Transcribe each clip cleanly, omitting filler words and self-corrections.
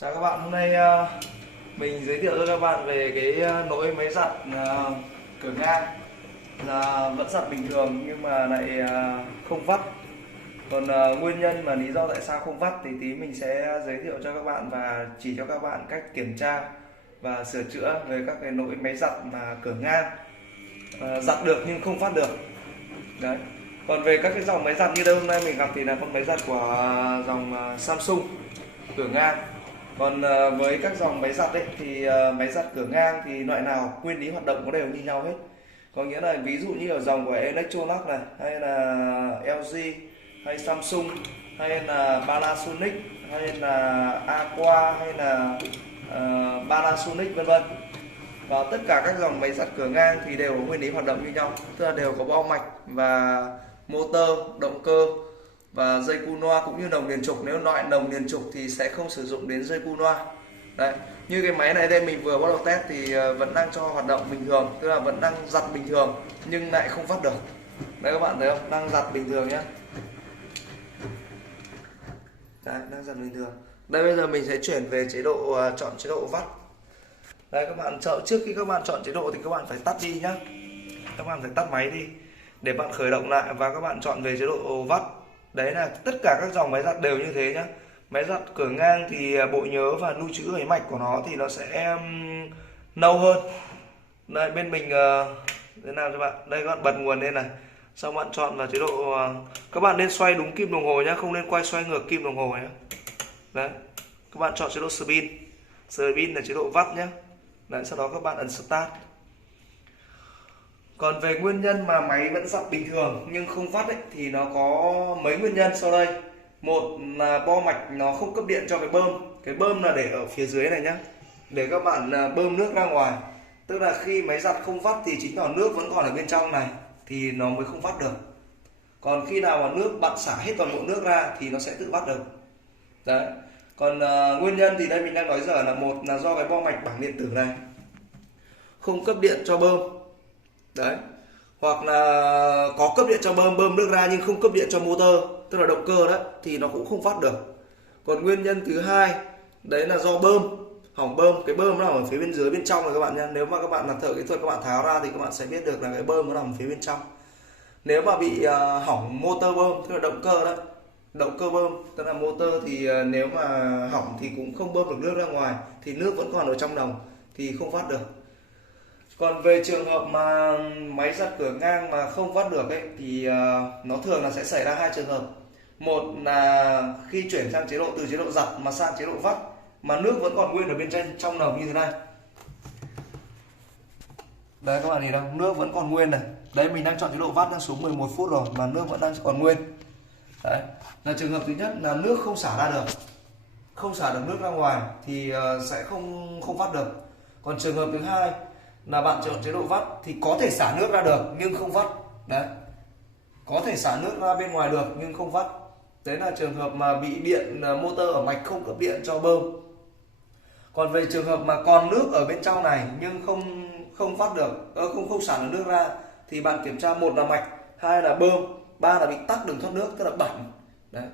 Chào các bạn, hôm nay mình giới thiệu cho các bạn về cái nỗi máy giặt cửa ngang là vẫn giặt bình thường nhưng mà lại không vắt. Còn nguyên nhân và lý do tại sao không vắt thì tí mình sẽ giới thiệu cho các bạn và chỉ cho các bạn cách kiểm tra và sửa chữa về các cái nỗi máy giặt mà cửa ngang giặt được nhưng không vắt được. Đấy. Còn về các cái dòng máy giặt như đây hôm nay mình gặp thì là con máy giặt của dòng Samsung cửa ngang. Còn với các dòng máy giặt ấy thì máy giặt cửa ngang thì loại nào nguyên lý hoạt động có đều như nhau hết. Có nghĩa là ví dụ như ở dòng của Electrolux này, hay là LG, hay Samsung, hay là Panasonic, hay là Aqua, hay là Panasonic vân vân. Và tất cả các dòng máy giặt cửa ngang thì đều có nguyên lý hoạt động như nhau, tức là đều có bo mạch và motor, động cơ và dây cu loa cũng như đồng liền trục. Nếu loại đồng liền trục thì sẽ không sử dụng đến dây cu loa. Đấy, như cái máy này đây mình vừa bắt đầu test thì vẫn đang cho hoạt động bình thường, tức là vẫn đang giặt bình thường nhưng lại không vắt được. Đấy các bạn thấy không? Đang giặt bình thường nhá. Đấy, đang giặt bình thường. Đây bây giờ mình sẽ chuyển về chế độ chọn chế độ vắt. Đây các bạn trước khi các bạn chọn chế độ thì các bạn phải tắt đi nhá. Các bạn phải tắt máy đi để bạn khởi động lại và các bạn chọn về chế độ vắt. Đấy là tất cả các dòng máy giặt đều như thế nhá. Máy giặt cửa ngang thì bộ nhớ và lưu trữ cái mạch của nó thì nó sẽ lâu hơn. Đây bên mình thế nào cho bạn. Đây các bạn bật nguồn lên này. Xong bạn chọn vào chế độ các bạn nên xoay đúng kim đồng hồ nhá, không nên xoay ngược kim đồng hồ nhá. Đấy. Các bạn chọn chế độ spin. Spin là chế độ vắt nhé. Đấy, sau đó các bạn ấn start. Còn về nguyên nhân mà máy vẫn giặt bình thường nhưng không vắt ấy, thì nó có mấy nguyên nhân sau đây. Một là bo mạch nó không cấp điện cho cái bơm. Cái bơm là để ở phía dưới này nhá, để các bạn bơm nước ra ngoài. Tức là khi máy giặt không vắt thì chính là nước vẫn còn ở bên trong này thì nó mới không vắt được. Còn khi nào mà nước bạn xả hết toàn bộ nước ra thì nó sẽ tự vắt được. Đấy. Còn nguyên nhân thì đây mình đang nói giờ là một là do cái bo mạch bảng điện tử này không cấp điện cho bơm. Đấy. Hoặc là có cấp điện cho bơm nước ra nhưng không cấp điện cho motor, tức là động cơ đó thì nó cũng không vắt được. Còn nguyên nhân thứ hai đấy là do bơm hỏng bơm. Cái bơm nó nằm ở phía bên dưới bên trong này các bạn nhé. Nếu mà các bạn là thợ kỹ thuật các bạn tháo ra thì các bạn sẽ biết được là cái bơm nó nằm phía bên trong. Nếu mà bị hỏng motor bơm, tức là động cơ đó, động cơ bơm tức là motor thì nếu mà hỏng thì cũng không bơm được nước ra ngoài thì nước vẫn còn ở trong nòng thì không vắt được. Còn về trường hợp mà máy giặt cửa ngang mà không vắt được ấy thì nó thường là sẽ xảy ra hai trường hợp. Một là khi chuyển sang chế độ từ chế độ giặt mà sang chế độ vắt mà nước vẫn còn nguyên ở bên trong nòng như thế này. Đấy các bạn nhìn đâu, nước vẫn còn nguyên này. Đấy mình đang chọn chế độ vắt đang xuống 11 phút rồi mà nước vẫn đang còn nguyên. Đấy, là trường hợp thứ nhất là nước không xả ra được. Không xả được nước ra ngoài thì sẽ không vắt được. Còn trường hợp thứ hai là bạn chọn chế độ vắt thì có thể xả nước ra được nhưng không vắt. Đấy. Có thể xả nước ra bên ngoài được nhưng không vắt. Đấy là trường hợp mà bị điện motor ở mạch không cấp điện cho bơm. Còn về trường hợp mà còn nước ở bên trong này nhưng không vắt được, không xả được nước ra thì bạn kiểm tra một là mạch, hai là bơm, ba là bị tắc đường thoát nước tức là bẩn. Đấy.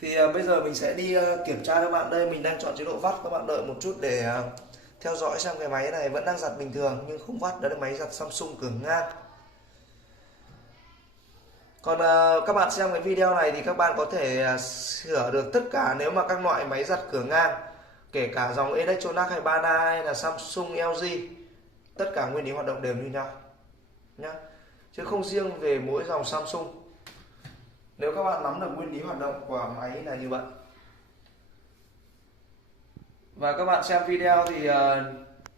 Thì bây giờ mình sẽ đi kiểm tra các bạn. Đây mình đang chọn chế độ vắt, các bạn đợi một chút để theo dõi xem cái máy này vẫn đang giặt bình thường nhưng không vắt. Đó là máy giặt Samsung cửa ngang. Còn các bạn xem cái video này thì các bạn có thể sửa được tất cả nếu mà các loại máy giặt cửa ngang, kể cả dòng Electrolux hay Bana hay là Samsung, LG, tất cả nguyên lý hoạt động đều như nhau nhá, chứ không riêng về mỗi dòng Samsung. Nếu các bạn nắm được nguyên lý hoạt động của máy là như vậy. Và các bạn xem video thì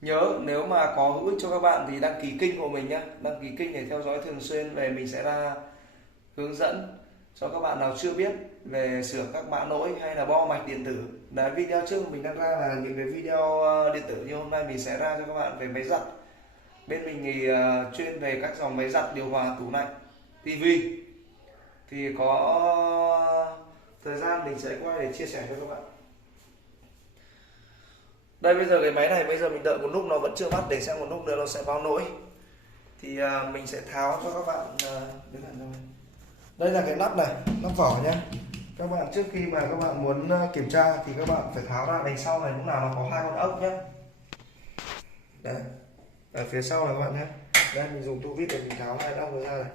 nhớ nếu mà có hữu ích cho các bạn thì đăng ký kênh của mình nhé. Đăng ký kênh để theo dõi thường xuyên về mình sẽ ra hướng dẫn cho các bạn nào chưa biết về sửa các mã lỗi hay là bo mạch điện tử. Đấy, video trước mình đang ra là những cái video điện tử, như hôm nay mình sẽ ra cho các bạn về máy giặt. Bên mình thì chuyên về các dòng máy giặt, điều hòa, tủ lạnh, tivi. Thì có thời gian mình sẽ quay để chia sẻ cho các bạn. Đây bây giờ cái máy này bây giờ mình đợi một lúc nó vẫn chưa vắt để xem một lúc nữa nó sẽ báo lỗi. Thì mình sẽ tháo cho các bạn. Đây là cái nắp này, nắp vỏ nhé. Các bạn trước khi mà các bạn muốn kiểm tra thì các bạn phải tháo ra đằng sau này, lúc nào nó có hai con ốc nhé. Đấy, ở phía sau này các bạn nhé. Đây mình dùng tua vít để mình tháo hai ốc ra này.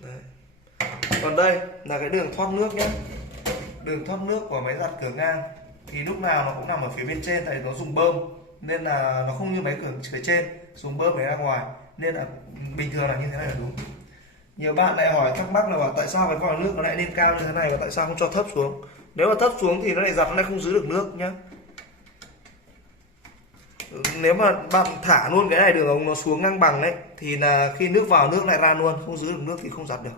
Đấy. Còn đây là cái đường thoát nước nhé. Đường thoát nước của máy giặt cửa ngang thì lúc nào nó cũng nằm ở phía bên trên, tại nó dùng bơm nên là nó không như máy cửa phía trên dùng bơm để ra ngoài, nên là bình thường là như thế này là đúng. Nhiều bạn lại hỏi thắc mắc là bảo tại sao cái vòi nước nó lại lên cao như thế này và tại sao không cho thấp xuống. Nếu mà thấp xuống thì nó lại giặt, nó lại không giữ được nước nhá. Nếu mà bạn thả luôn cái này đường ống nó xuống ngang bằng đấy thì là khi nước vào nước lại ra luôn, không giữ được nước thì không giặt được.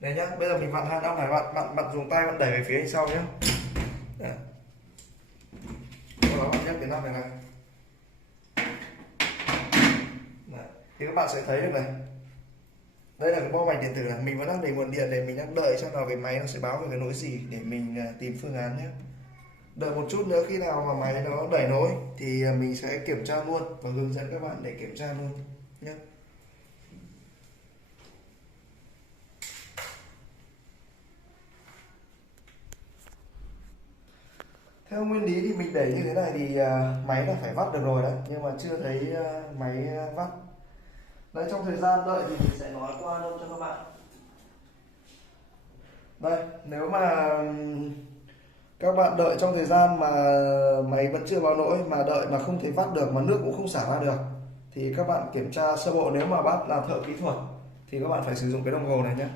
Đây nhá, bây giờ mình vặn hai nắp này, bạn dùng tay bạn đẩy về phía sau nhé. Đấy. Sau đó bạn nhấc cái nắp này này. Đấy. Thì các bạn sẽ thấy được này. Đây là cái bo mạch điện tử này, mình vẫn đang để nguồn điện để mình đang đợi xem nào cái máy nó sẽ báo về cái lỗi gì để mình tìm phương án nhé. Đợi một chút nữa, khi nào mà máy nó đẩy nối thì mình sẽ kiểm tra luôn và hướng dẫn các bạn để kiểm tra luôn nhé. Theo nguyên lý thì mình đẩy như thế này thì máy là phải vắt được rồi đấy, nhưng mà chưa thấy máy vắt. Đấy, trong thời gian đợi thì mình sẽ nói qua luôn cho các bạn. Đây, nếu mà các bạn đợi trong thời gian mà máy vẫn chưa báo lỗi, mà đợi mà không thấy vắt được, mà nước cũng không xả ra được, thì các bạn kiểm tra sơ bộ. Nếu mà bác là thợ kỹ thuật thì các bạn phải sử dụng cái đồng hồ này nhé.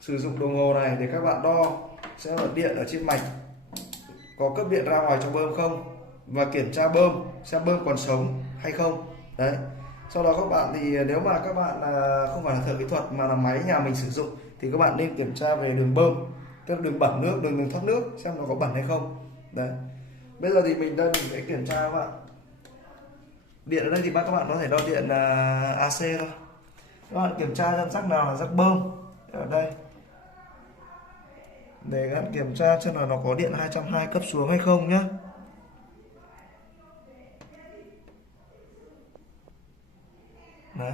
Sử dụng đồng hồ này để các bạn đo xem là điện ở trên mạch có cấp điện ra ngoài cho bơm không, và kiểm tra bơm xem bơm còn sống hay không. Đấy, sau đó các bạn thì nếu mà các bạn không phải là thợ kỹ thuật mà là máy nhà mình sử dụng thì các bạn nên kiểm tra về đường bơm, tức là đường bẩn nước, đường thoát nước xem nó có bẩn hay không. Đấy, bây giờ thì mình sẽ kiểm tra các bạn. Điện ở đây thì các bạn có thể đo điện AC thôi. Các bạn kiểm tra xem rắc nào là rắc bơm ở đây, để các bạn kiểm tra xem là nó có điện 220 cấp xuống hay không nhé. Đấy,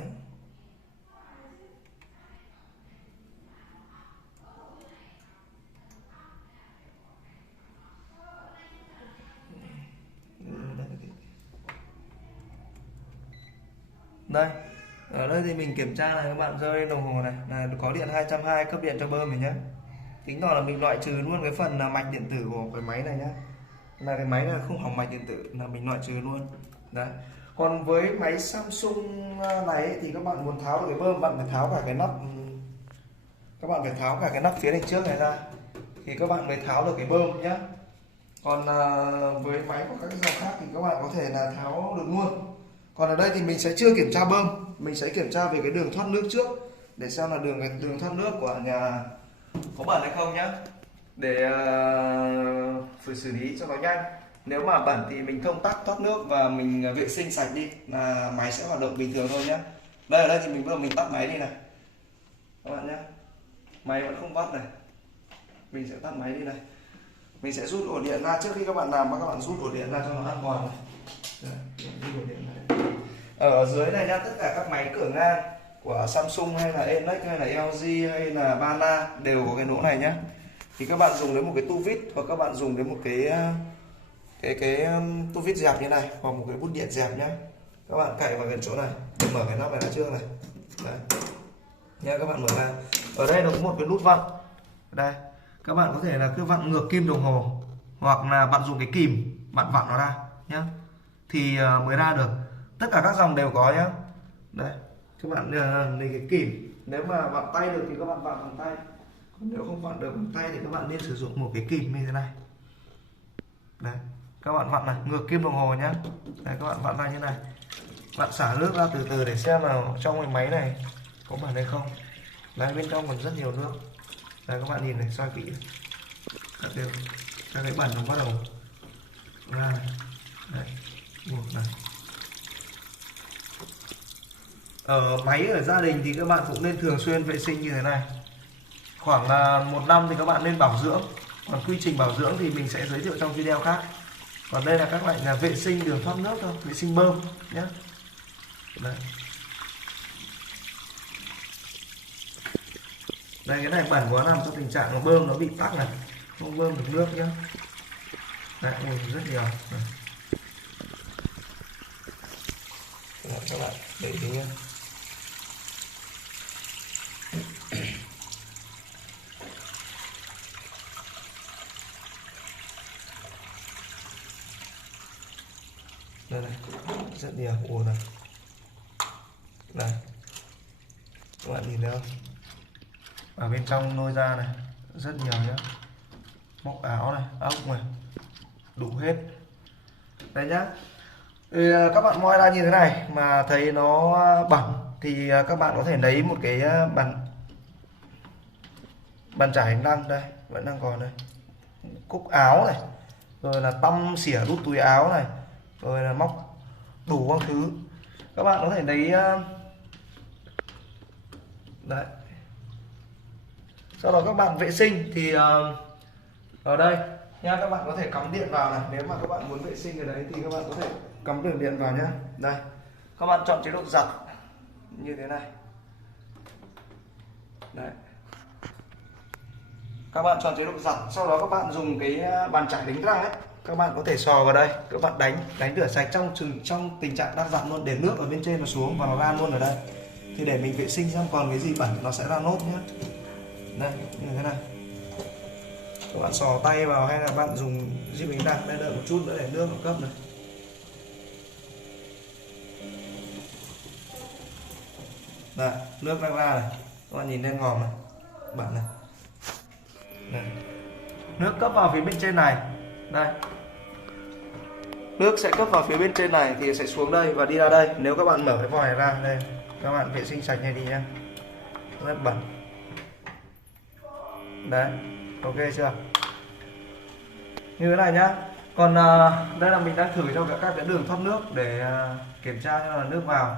đây ở đây thì mình kiểm tra này, các bạn rơi đồng hồ này là có điện 220 cấp điện cho bơm này nhé. Tính tỏ là mình loại trừ luôn cái phần là mạch điện tử của cái máy này nhé, là cái máy này không hỏng mạch điện tử là mình loại trừ luôn. Đấy, còn với máy Samsung này ấy, thì các bạn muốn tháo được cái bơm, bạn phải tháo cả cái nắp, các bạn phải tháo cả cái nắp phía đằng trước này ra thì các bạn mới tháo được cái bơm nhé. Còn với máy của các dòng khác thì các bạn có thể là tháo được luôn. Còn ở đây thì mình sẽ chưa kiểm tra bơm, mình sẽ kiểm tra về cái đường thoát nước trước để xem là đường thoát nước của nhà có bẩn hay không nhá, để phải xử lý cho nó nhanh. Nếu mà bẩn thì mình thông tắc thoát nước và mình vệ sinh sạch đi là máy sẽ hoạt động bình thường thôi nhé. Đây, ở đây thì mình tắt máy đi này các bạn nhé, máy vẫn không vắt này, mình sẽ tắt máy đi này. Mình sẽ rút ổ điện ra, trước khi các bạn làm các bạn rút ổ điện ra cho nó an toàn này. Ở dưới này nhá, tất cả các máy cửa ngang của Samsung hay là Enex hay là LG hay là Bana đều có cái lỗ này nhá. Thì các bạn dùng đến một cái tu vít hoặc các bạn dùng đến một cái tu vít dẹp như này hoặc một cái bút điện dẹp nhá. Các bạn cạy vào gần chỗ này, mở cái nắp này ra trước này. Đấy. Nha, các bạn mở ra. Ở đây nó có một cái nút vặn. Đây, các bạn có thể là cứ vặn ngược kim đồng hồ hoặc là bạn dùng cái kìm bạn vặn nó ra nhá, thì mới ra được. Tất cả các dòng đều có nhá. Đây, các bạn lấy cái kìm, nếu mà vặn tay được thì các bạn vặn bằng tay, còn nếu không vặn được bằng tay thì các bạn nên sử dụng một cái kìm như thế này. Đấy, các bạn vặn này, ngược kim đồng hồ nhá. Đây, các bạn vặn ra như này, bạn xả nước ra từ từ để xem là trong cái máy này có bẩn hay không. Đấy, bên trong còn rất nhiều nước. Đây, các bạn nhìn này, soi kỹ các đều, các cái bẩn nó bắt đầu ra này. Đấy, buộc này. Ở máy ở gia đình thì các bạn cũng nên thường xuyên vệ sinh như thế này. Khoảng là 1 năm thì các bạn nên bảo dưỡng. Còn quy trình bảo dưỡng thì mình sẽ giới thiệu trong video khác. Còn đây là các loại là vệ sinh đường thoát nước thôi, vệ sinh bơm nhé. Đấy. Đây cái này bẩn quá, làm cho tình trạng nó bơm nó bị tắc này, không bơm được nước nhá. Đấy, rất nhiều. Đấy, các bạn để ý nhá. Đây này, rất nhiều ồ này. Đây, các bạn nhìn thấy không? Ở bên trong nôi ra này, rất nhiều nhá. Móc áo này, ốc này, đủ hết. Đây nhá. Thì các bạn moi ra như thế này mà thấy nó bẩn thì các bạn có thể lấy một cái bàn chải đánh răng, đây vẫn đang còn đây, cúc áo này, rồi là tăm xỉa đút túi áo này, rồi là móc đủ các thứ. Các bạn có thể lấy đấy, sau đó các bạn vệ sinh thì ở đây nha, các bạn có thể cắm điện vào này. Nếu mà các bạn muốn vệ sinh ở đấy thì các bạn có thể cắm đường điện vào nhé. Đây, các bạn chọn chế độ giặt như thế này. Đấy, các bạn chọn chế độ giặt, sau đó các bạn dùng cái bàn chải đánh răng ấy, các bạn có thể sò vào đây, các bạn đánh rửa sạch trong tình trạng đang giặt luôn, để nước ở bên trên nó xuống và nó ra luôn ở đây. Thì để mình vệ sinh xem còn cái gì bẩn nó sẽ ra nốt nhé. Đây như thế này, các bạn sò tay vào hay là bạn dùng zip đánh răng, đây đợi một chút nữa để nước nó cấp này. Đây, nước đang ra này, các bạn nhìn lên ngòm này, bẩn này. Đây, nước cấp vào phía bên trên này, đây, nước sẽ cấp vào phía bên trên này thì sẽ xuống đây và đi ra đây. Nếu các bạn mở cái vòi này ra đây, các bạn vệ sinh sạch này đi nhé, rất bẩn. Đấy, ok chưa? Như thế này nhá. Còn đây là mình đang thử cho các cái đường thoát nước để kiểm tra cho là nước vào.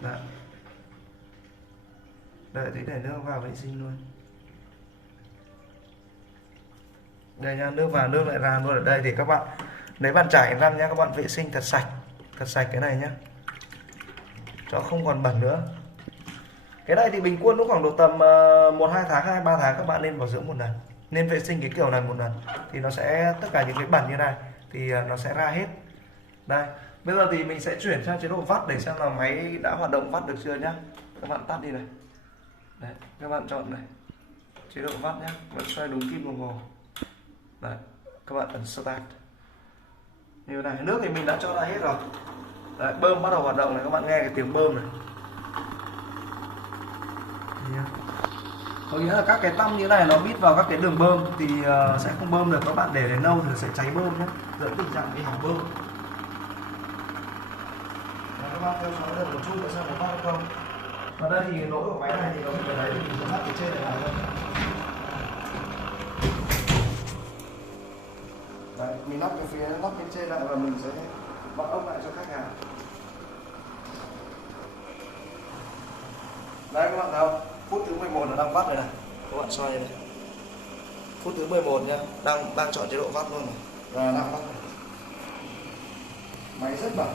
Đấy, đợi tí để nước vào vệ sinh luôn. Đây nha, nước vào nước lại ra luôn ở đây. Thì các bạn lấy bàn chải răng nhá, các bạn vệ sinh thật sạch cái này nhá, cho không còn bẩn nữa. Cái này thì bình quân nó khoảng độ tầm 1-2 tháng, 2-3 tháng các bạn nên bảo dưỡng một lần, nên vệ sinh cái kiểu này một lần thì nó sẽ tất cả những cái bẩn như này thì nó sẽ ra hết. Đây, bây giờ thì mình sẽ chuyển sang chế độ vắt để xem là máy đã hoạt động vắt được chưa nhá. Các bạn tắt đi này. Đấy, các bạn chọn này, chế độ vắt nhá, vẫn xoay đúng kim đồng hồ. Đấy, các bạn ấn start. Như này, nước thì mình đã cho ra hết rồi. Đấy, bơm bắt đầu hoạt động này, các bạn nghe cái tiếng bơm này. Có nghĩa là các cái tăm như này nó bít vào các cái đường bơm thì sẽ không bơm được. Các bạn để đến lâu thì sẽ cháy bơm nhé, dẫn tình trạng bị hỏng bơm. Đấy, các bạn theo dõi được một chút để xem nó phát không. Và đây thì lỗi của máy này thì nó bị ở đấy, thì mình sẽ lắp cái trên này vào thôi. Đấy, mình lắp cái phía lắp bên trên lại và mình sẽ bắt ốc lại cho khách hàng. Đấy các bạn thấy không? Phút thứ 11 nó đang vắt rồi này. Các bạn xoay này. Phút thứ 11 nha, đang chọn chế độ vắt luôn này. Và đang vắt này. Máy rất bẩn.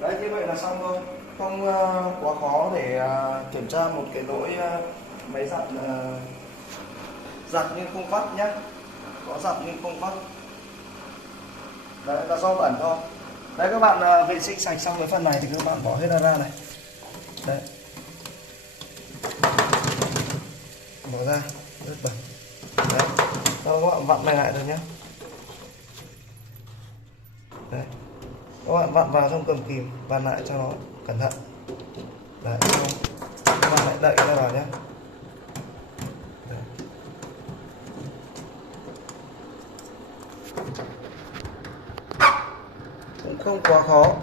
Đấy, như vậy là xong thôi. Không quá khó để kiểm tra một cái lỗi máy giặt giặt nhưng không vắt nhé. Có giặt nhưng không vắt. Đấy là do bẩn thôi. Đấy, các bạn vệ sinh sạch xong cái phần này thì các bạn bỏ hết ra này. Đấy, bỏ ra, rất bẩn. Đấy, sau các bạn vặn này lại rồi nhé. Đấy, các bạn vặn vào trong cầm kìm, vặn lại cho nó cẩn thận. Đấy, xong các bạn lại đậy ra vào nhé. Đấy. Cũng không quá khó.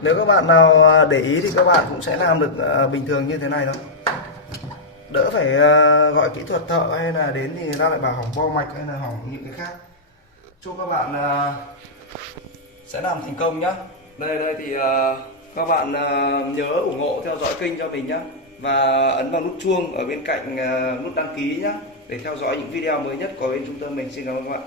Nếu các bạn nào để ý thì các bạn cũng sẽ làm được bình thường như thế này thôi. Đỡ phải gọi kỹ thuật thợ hay là đến thì ra lại bảo hỏng bo mạch hay là hỏng những cái khác. Chúc các bạn sẽ làm thành công nhá. Đây thì các bạn nhớ ủng hộ theo dõi kênh cho mình nhé. và ấn vào nút chuông ở bên cạnh nút đăng ký nhé, để theo dõi những video mới nhất của bên trung tâm mình. Xin cảm ơn các bạn.